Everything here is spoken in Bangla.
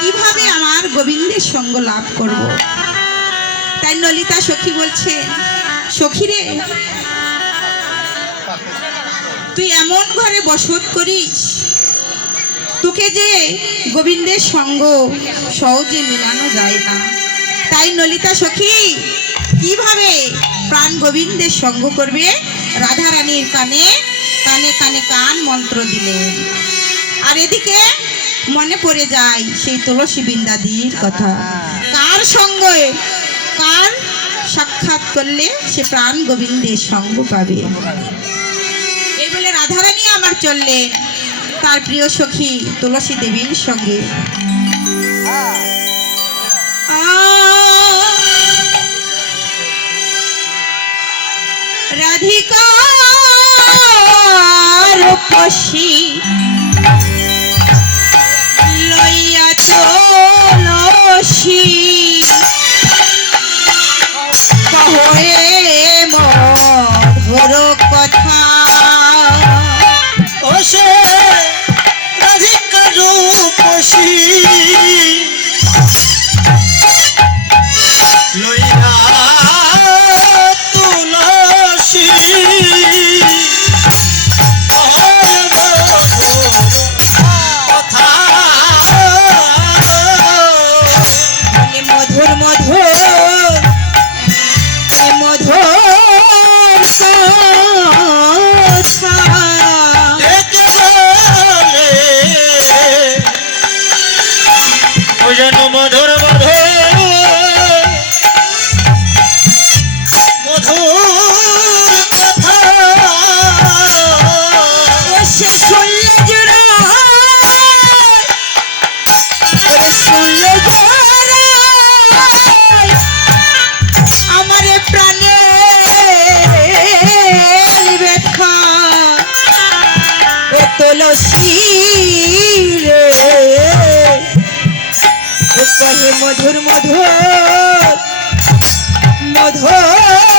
কিভাবে আমার গোবিন্দের সঙ্গ লাভ করব। তাই ললিতা সখী বলছে, সখী রে, তুই এমন ঘরে বসত করিস, তোকে যে গোবিন্দের সঙ্গ সহজে মিলানো যায় না। তাই ললিতা সখী কিভাবে প্রাণ গোবিন্দের সঙ্গ করবে, রাধা রানীর কানে কানে কানে কান মন্ত্র দিলেন। আর এদিকে মনে পড়ে যায় সেই তুলসী বৃন্দাদির কথা, কার সঙ্গে কার সাক্ষাৎ করলে সে প্রাণ গোবিন্দের সঙ্গ পাবে। এই বলে রাধারানী আমার চললেন তার প্রিয় সখী তুলসী দেবীর সঙ্গে। রাধিকার পশি লইয়া তুলসী কহে মধুর কথা। ও সে রাধিকার পশি লইয়া তুলসী মধুর মধুর মধুর কথা যেন মধুর মধুর মধুর কথা সে শুনলে জোড়া শুনলে আমার প্রাণে ব্যথা। ও তুলসী রে, ও কহে মধুর মধুর মধুর